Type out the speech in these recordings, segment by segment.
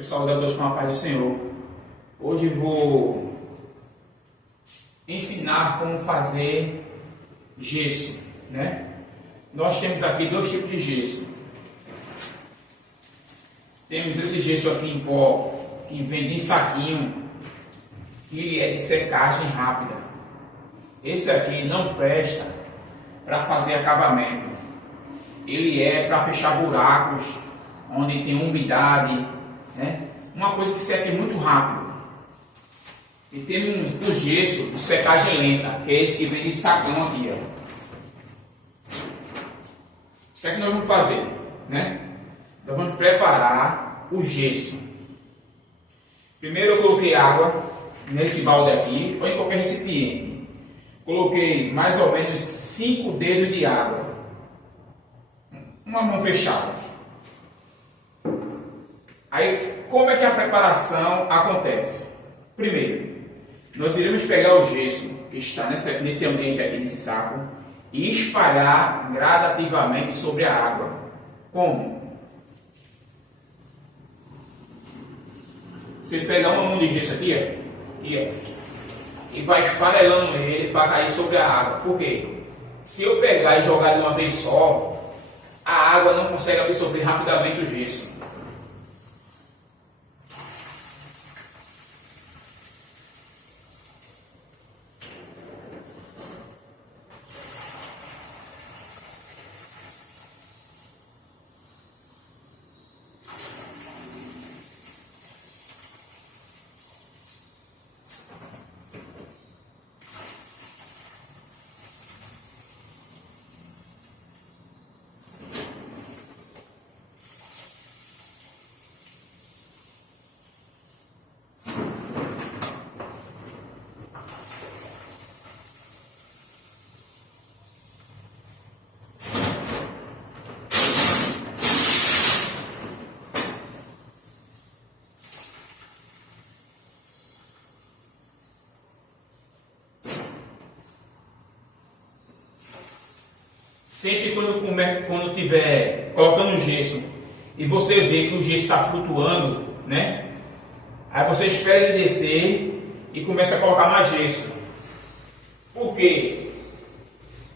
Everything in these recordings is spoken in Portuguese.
Eu saúdo a todos com a paz do Senhor. Hoje vou ensinar como fazer gesso, né? Nós temos aqui dois tipos de gesso. Temos esse gesso aqui em pó, que vende em saquinho, que ele é de secagem rápida. Esse aqui não presta para fazer acabamento. Ele é para fechar buracos, onde tem umidade, né? Uma coisa que seca muito rápido. E temos o gesso de secagem lenta, que é esse que vem de sacão aqui, ó. O que é que nós vamos fazer, né? Nós vamos preparar o gesso. Primeiro eu coloquei água nesse balde aqui, ou em qualquer recipiente. Coloquei mais ou menos 5 dedos de água. Uma mão fechada. Aí, como é que a preparação acontece? Primeiro, nós iremos pegar o gesso que está nesse ambiente aqui, nesse saco, e espalhar gradativamente sobre a água. Como? Você pegar uma mão de gesso aqui, ó, e vai esfarelando ele para cair sobre a água. Por quê? Se eu pegar e jogar de uma vez só, a água não consegue absorver rapidamente o gesso. Sempre quando estiver colocando o gesso e você vê que o gesso está flutuando, né? Aí você espera ele descer e começa a colocar mais gesso. Por quê?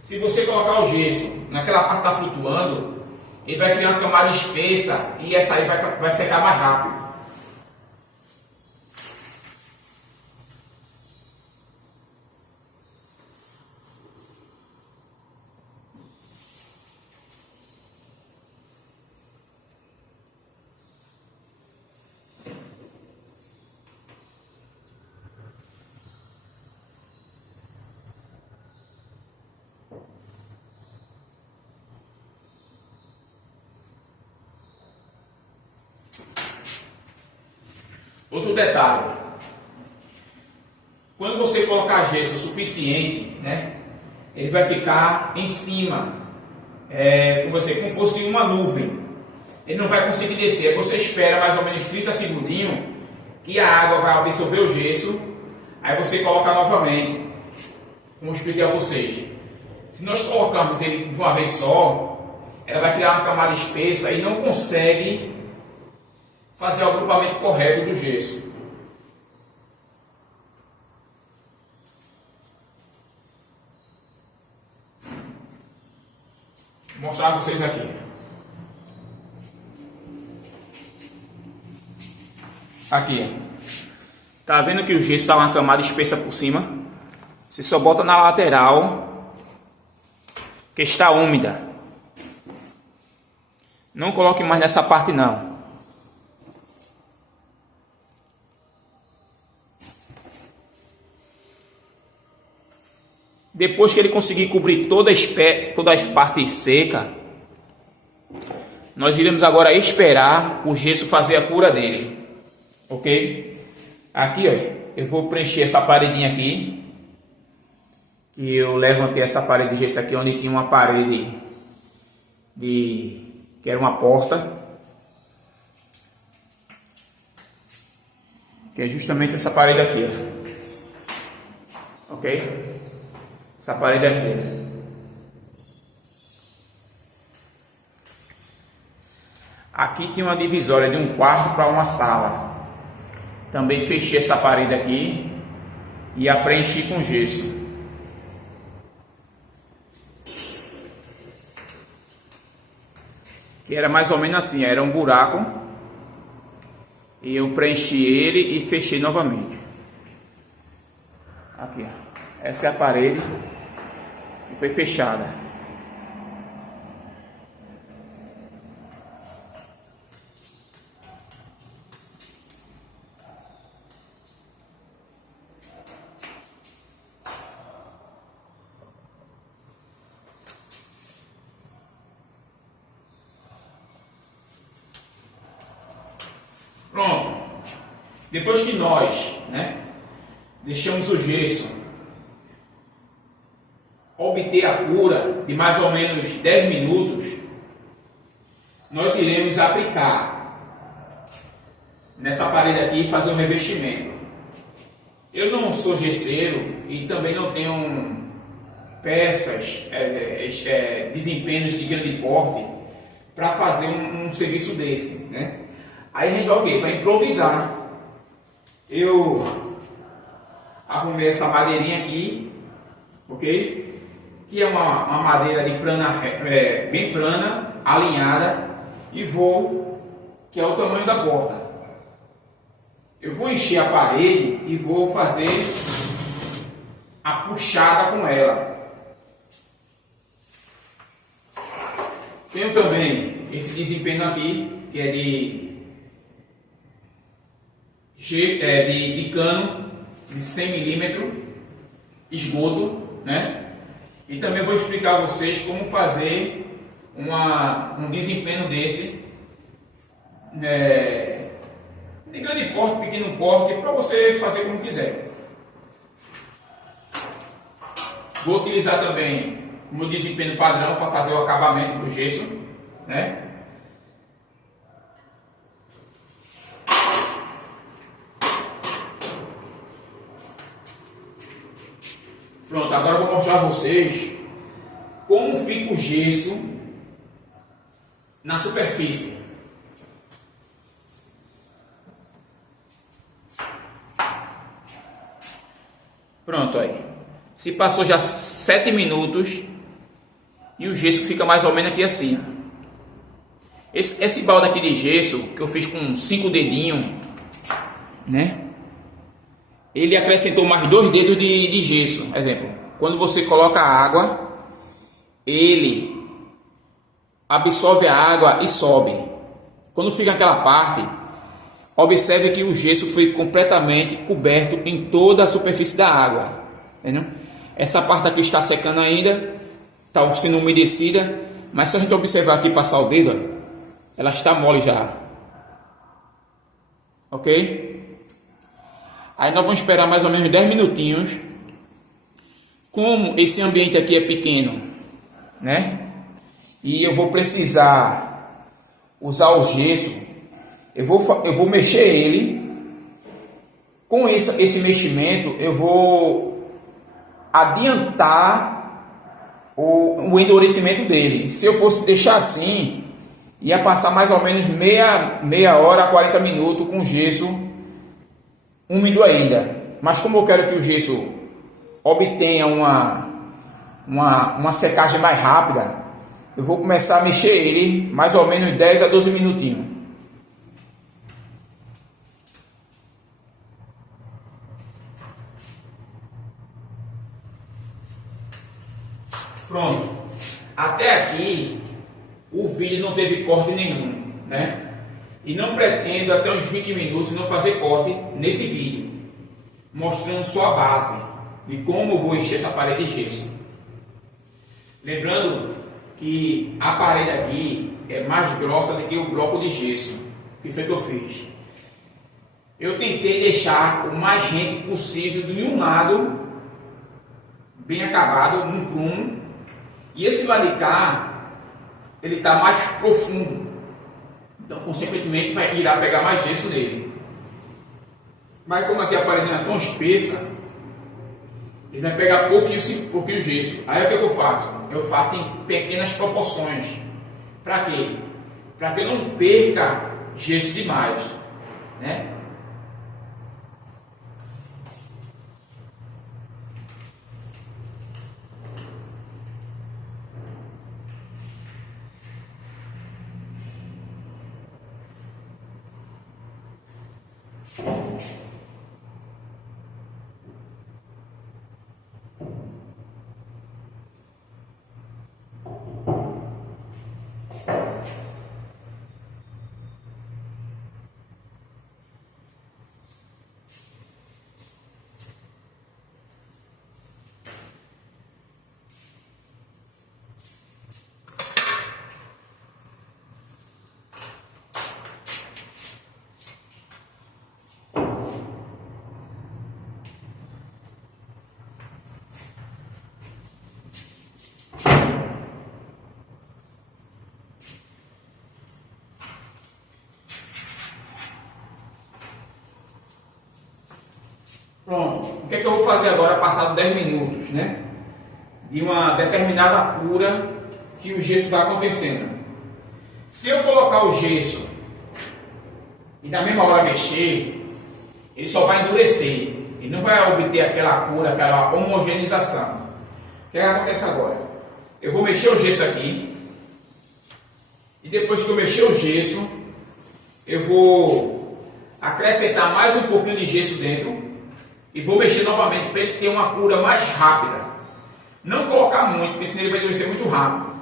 Se você colocar o gesso naquela parte que está flutuando, ele vai criar uma camada espessa e essa aí vai secar mais rápido. Outro detalhe, quando você colocar gesso o suficiente, né, ele vai ficar em cima, como se fosse uma nuvem. Ele não vai conseguir descer. Aí você espera mais ou menos 30 segundinhos que a água vai absorver o gesso, aí você coloca novamente. Como eu expliquei a vocês. Se nós colocarmos ele de uma vez só, ela vai criar uma camada espessa e não consegue fazer o agrupamento correto do gesso. Vou mostrar para vocês aqui. Aqui. Tá vendo que o gesso está uma camada espessa por cima? Você só bota na lateral que está úmida. Não coloque mais nessa parte não. Depois que ele conseguir cobrir toda a parte seca, nós iremos agora esperar o gesso fazer a cura dele. Ok? Aqui, ó, eu vou preencher essa paredinha aqui. E eu levantei essa parede de gesso aqui, onde tinha uma parede que era uma porta. Que é justamente essa parede aqui, ó. Ok? Essa parede aqui. Aqui tem uma divisória de um quarto para uma sala. Também fechei essa parede aqui e a preenchi com gesso. Que era mais ou menos assim, era um buraco e eu preenchi ele e fechei novamente. Aqui, ó. Essa é a parede que foi fechada. Pronto. Depois que nós, deixamos o gesso obter a cura de mais ou menos 10 minutos, nós iremos aplicar nessa parede aqui e fazer um revestimento. Eu não sou gesseiro e também não tenho peças, desempenhos de grande porte para fazer um serviço desse, né? Aí a gente vai o quê? Vai improvisar. Eu arrumei essa madeirinha aqui, ok? Que é uma madeira de plana, bem plana, alinhada, e que é o tamanho da porta. Eu vou encher a parede e vou fazer a puxada com ela. Tenho também esse desempenho aqui, que é de cano de 100 milímetros, esgoto, né? E também vou explicar a vocês como fazer um desempenho desse, de grande porte, pequeno porte, para você fazer como quiser. Vou utilizar também o meu desempenho padrão para fazer o acabamento do gesso, né? Pronto, agora eu vou mostrar a vocês como fica o gesso na superfície. Pronto, aí. Se passou já 7 minutos e o gesso fica mais ou menos aqui assim. Esse balde aqui de gesso que eu fiz com 5 dedinhos, né? Ele acrescentou mais 2 dedos de gesso. Exemplo, quando você coloca a água, ele absorve a água e sobe. Quando fica aquela parte, observe que o gesso foi completamente coberto em toda a superfície da água. Entendeu? Essa parte aqui está secando ainda, está sendo umedecida, mas se a gente observar aqui, passar o dedo, ela está mole já. Ok? Aí nós vamos esperar mais ou menos 10 minutinhos. Como esse ambiente aqui é pequeno, né? E eu vou precisar usar o gesso, eu vou mexer ele. Com esse meximento, eu vou adiantar o endurecimento dele. Se eu fosse deixar assim, ia passar mais ou menos meia hora a 40 minutos com gesso úmido ainda. Mas como eu quero que o gesso obtenha uma secagem mais rápida, eu vou começar a mexer ele mais ou menos 10 a 12 minutinhos. Pronto. Até aqui o vídeo não teve corte nenhum, né? E não pretendo até uns 20 minutos não fazer corte nesse vídeo, mostrando só a base de como eu vou encher essa parede de gesso. Lembrando que a parede aqui é mais grossa do que o bloco de gesso. O que foi que eu fiz? Eu tentei deixar o mais rente possível de um lado, bem acabado, num prumo, e esse lado de cá, ele está mais profundo. Então, consequentemente, irá pegar mais gesso nele. Mas como aqui a parede não é tão espessa, ele vai pegar pouquinho gesso. Aí o que eu faço? Eu faço em pequenas proporções. Para quê? para que eu não perca gesso demais, né? Pronto, o que é que eu vou fazer agora, passado 10 minutos, né? De uma determinada cura que o gesso está acontecendo. Se eu colocar o gesso e na mesma hora mexer, ele só vai endurecer. Ele não vai obter aquela cura, aquela homogeneização. O que é que acontece agora? Eu vou mexer o gesso aqui. E depois que eu mexer o gesso, eu vou acrescentar mais um pouquinho de gesso dentro. E vou mexer novamente para ele ter uma cura mais rápida. Não colocar muito, porque senão ele vai endurecer muito rápido.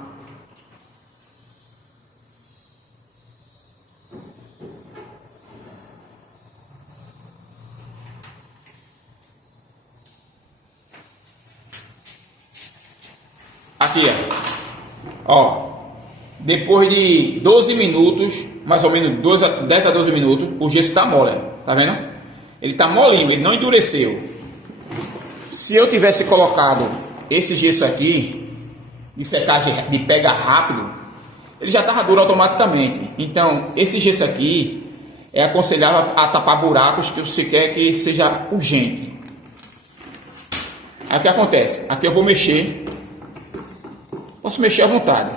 Aqui, ó. Depois de 12 minutos, mais ou menos 10 a 12 minutos, o gesso está mole. Tá vendo? Ele está molinho, ele não endureceu. Se eu tivesse colocado esse gesso aqui, de secagem, de pega rápido, ele já estava duro automaticamente. Então, esse gesso aqui é aconselhável a tapar buracos que você quer que seja urgente. Aí o que acontece? Aqui eu vou mexer. Posso mexer à vontade.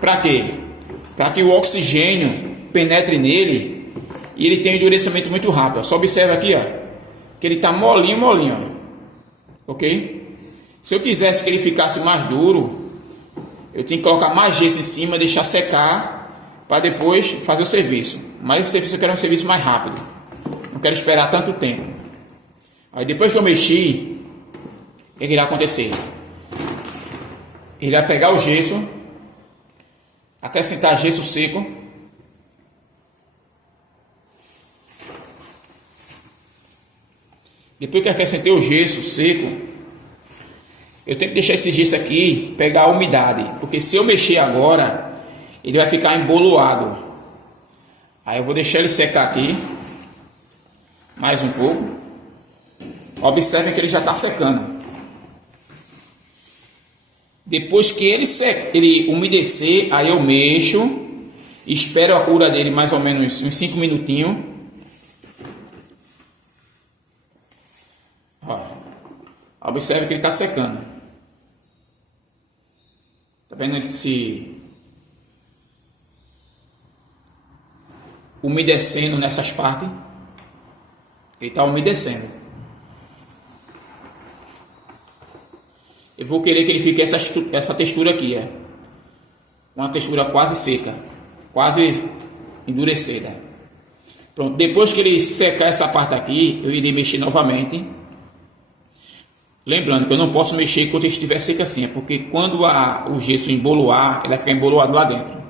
Para quê? Para que o oxigênio penetre nele e ele tem um endurecimento muito rápido. Só observa aqui, ó, que ele está molinho, molinho, ó. Ok? Se eu quisesse que ele ficasse mais duro, eu tenho que colocar mais gesso em cima, deixar secar para depois fazer o serviço. Mas o serviço eu quero um serviço mais rápido. Não quero esperar tanto tempo. Aí depois que eu mexi, o que irá acontecer? Ele vai pegar o gesso, acrescentar gesso seco. Depois que eu acrescentei o gesso seco, eu tenho que deixar esse gesso aqui pegar a umidade, porque se eu mexer agora, ele vai ficar emboloado. Aí eu vou deixar ele secar aqui mais um pouco. Observem que ele já está secando. Depois que ele umedecer, aí eu mexo, espero a cura dele mais ou menos uns 5 minutinhos. Observe que ele está secando. Está vendo ele se umedecendo nessas partes? Ele está umedecendo. Eu vou querer que ele fique essa textura aqui, uma textura quase seca, quase endurecida. Pronto, depois que ele secar essa parte aqui, eu irei mexer novamente. Lembrando que eu não posso mexer enquanto ele estiver seco assim, porque quando o gesso emboloar, ele vai ficar emboloado lá dentro.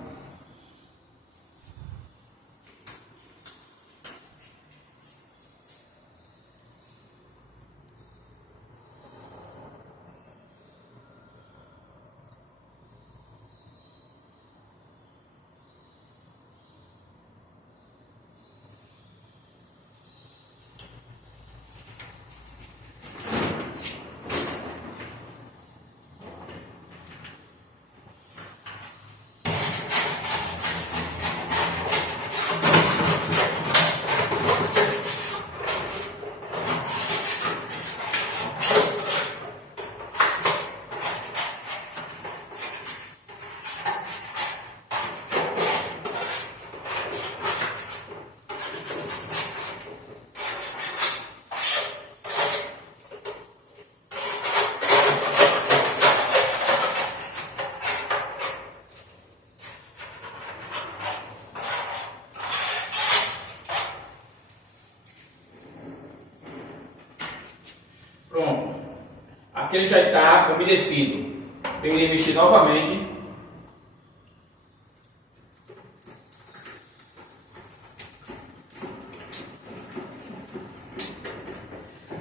Aqui ele já está umedecido. Eu irei mexer novamente.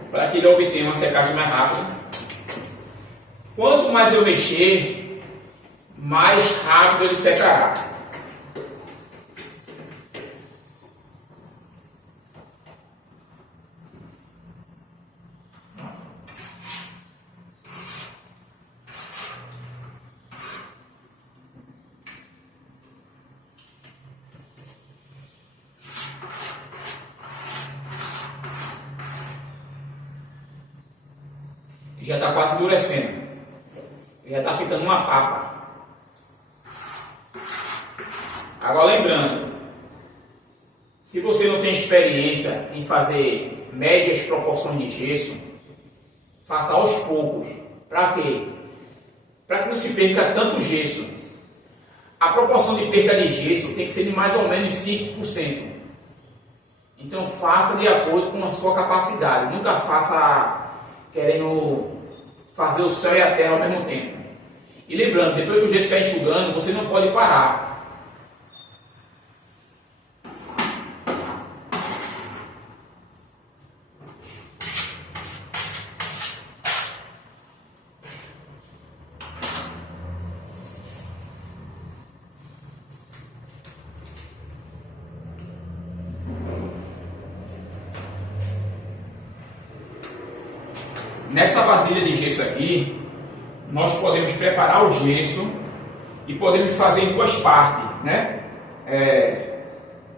Para que ele obtenha uma secagem mais rápida. Quanto mais eu mexer, mais rápido ele secará. Já está quase endurecendo. Já está ficando uma papa. Agora lembrando, se você não tem experiência em fazer médias proporções de gesso, faça aos poucos. Para quê? Para que não se perca tanto gesso. A proporção de perca de gesso tem que ser de mais ou menos 5%. Então faça de acordo com a sua capacidade. Nunca faça querendo fazer o céu e a terra ao mesmo tempo. E lembrando, depois que o gesso está enxugando, você não pode parar. Nessa vasilha de gesso aqui, nós podemos preparar o gesso e podemos fazer em duas partes, né?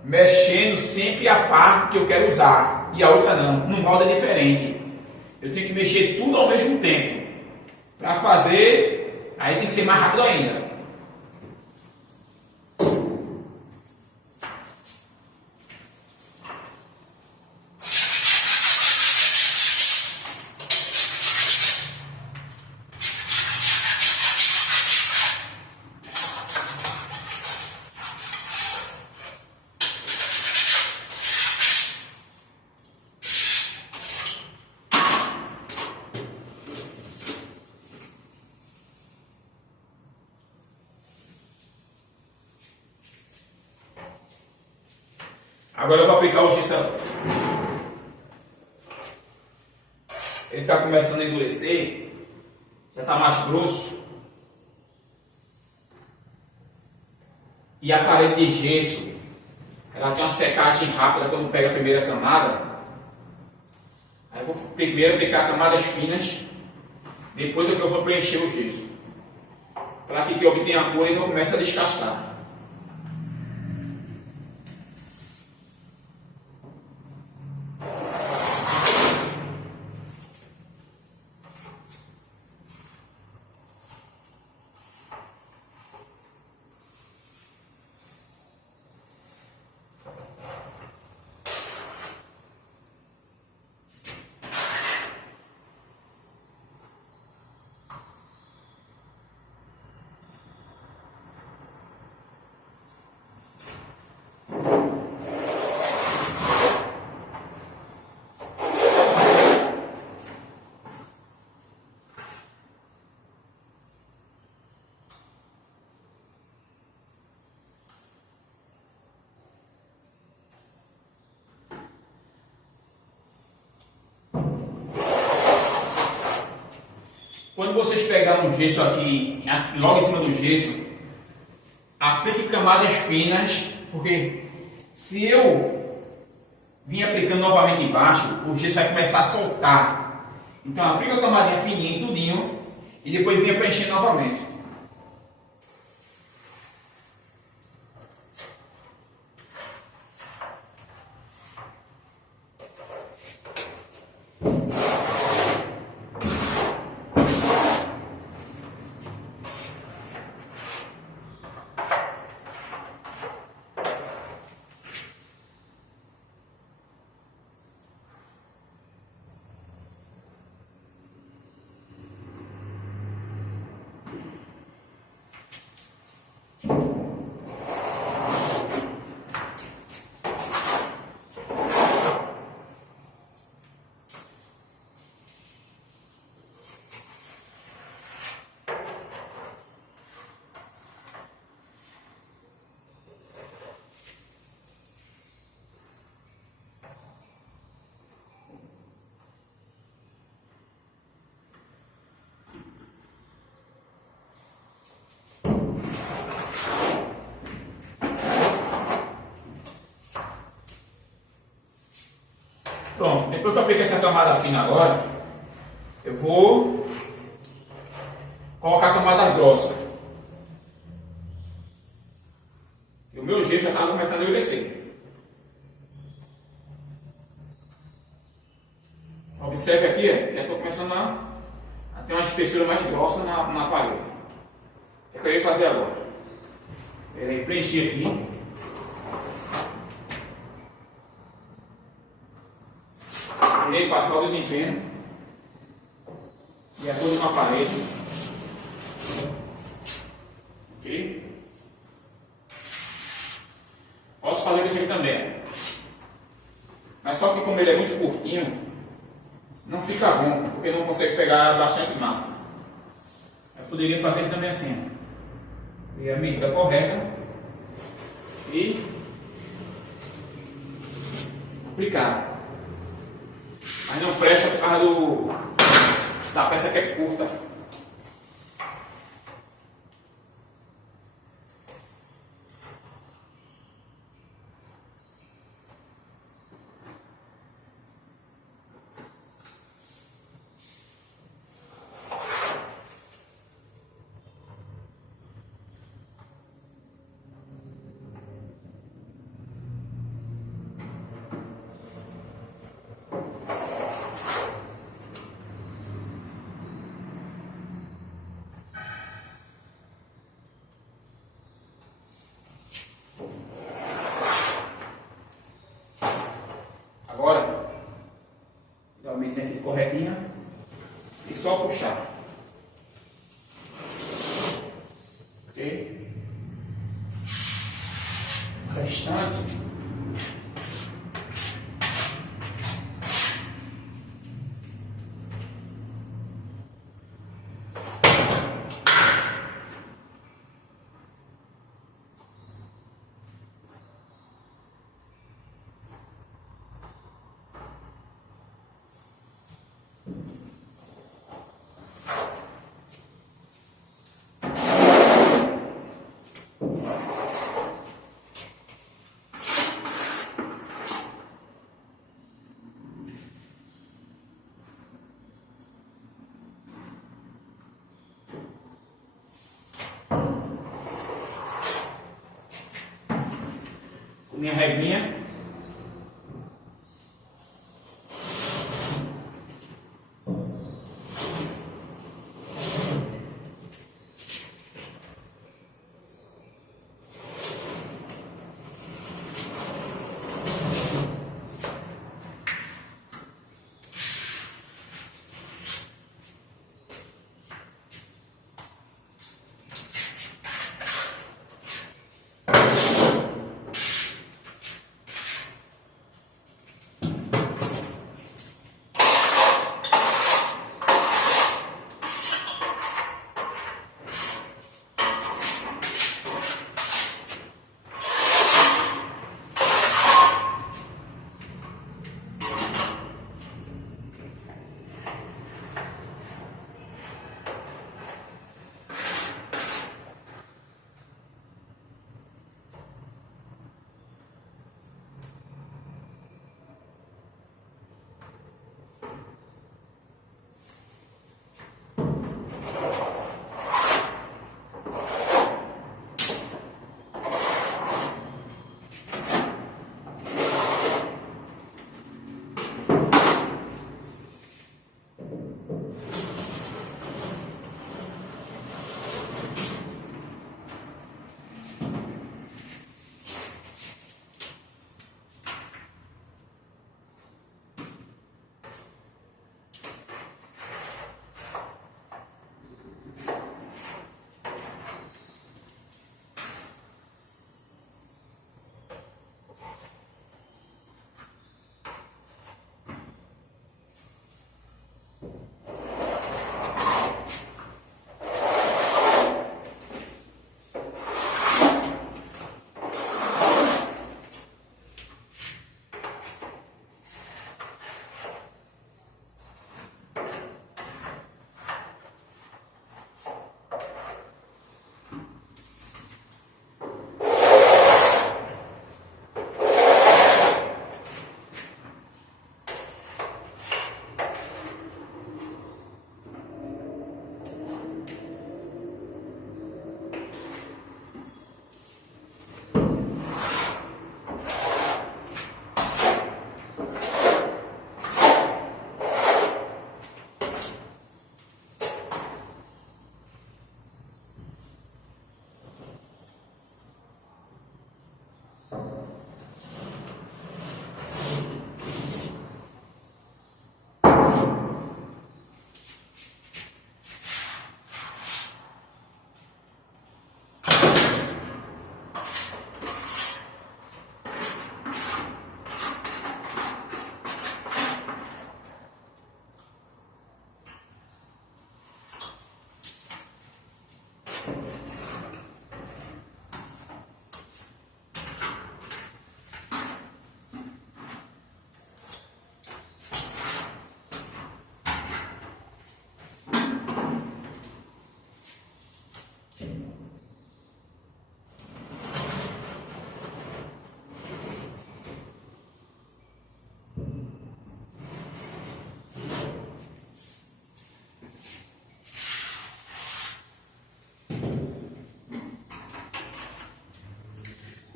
Mexendo sempre a parte que eu quero usar e a outra não. No molde é diferente. Eu tenho que mexer tudo ao mesmo tempo. Para fazer, aí tem que ser mais rápido ainda. Agora eu vou aplicar o gesso. Ele está começando a endurecer, já está mais grosso. E a parede de gesso, ela tem uma secagem rápida quando pega a primeira camada. Aí eu vou primeiro aplicar camadas finas, depois eu vou preencher o gesso, para que eu obtenha a cor e não comece a descascar. Quando vocês pegarem o gesso aqui, logo em cima do gesso, aplique camadas finas, porque se eu vir aplicando novamente embaixo, o gesso vai começar a soltar. Então aplique a camadinha fininha em tudinho e depois venha preencher novamente. Pronto, depois que eu apliquei essa camada fina agora, eu vou colocar a camada grossa. E o meu gelo já está começando a endurecer. Observe aqui, já estou começando a ter uma espessura mais grossa na parede. O que eu queria fazer agora? Eu irei preencher aqui. Irei passar o desempenho de acordo com a parede. Ok? Posso fazer isso aqui também. Mas só que como ele é muito curtinho, não fica bom, porque não consegue pegar bastante massa. Eu poderia fazer também assim. E a medida correta e aplicar. Mas não presta por causa da peça que é curta. Agora, dá uma medida aqui corretinha e só puxar. Ok? O restante. Com minha reguinha.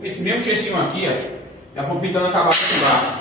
Esse mesmo gessinho aqui, ó, já vou pintando a cavada por lá.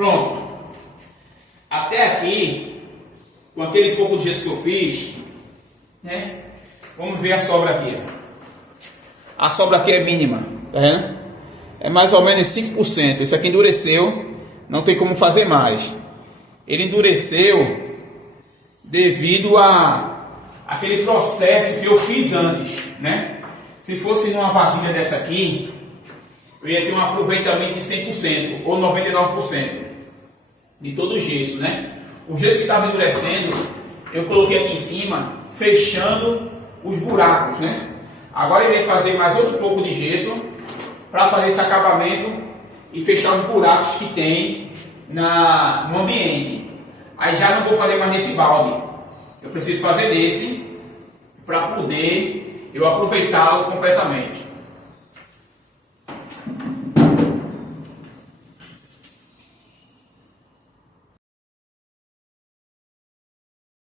Pronto. Até aqui, com aquele pouco de gesso que eu fiz, né? Vamos ver a sobra aqui. A sobra aqui é mínima, tá vendo? É mais ou menos 5%. Isso aqui endureceu, não tem como fazer mais. Ele endureceu devido a aquele processo que eu fiz antes, né? Se fosse numa vasilha dessa aqui, eu ia ter um aproveitamento de 100% ou 99% de todo o gesso, né? O gesso que estava endurecendo, eu coloquei aqui em cima, fechando os buracos, né? Agora eu irei fazer mais outro pouco de gesso para fazer esse acabamento e fechar os buracos que tem no ambiente. Aí já não vou fazer mais nesse balde, eu preciso fazer nesse para poder eu aproveitá-lo completamente.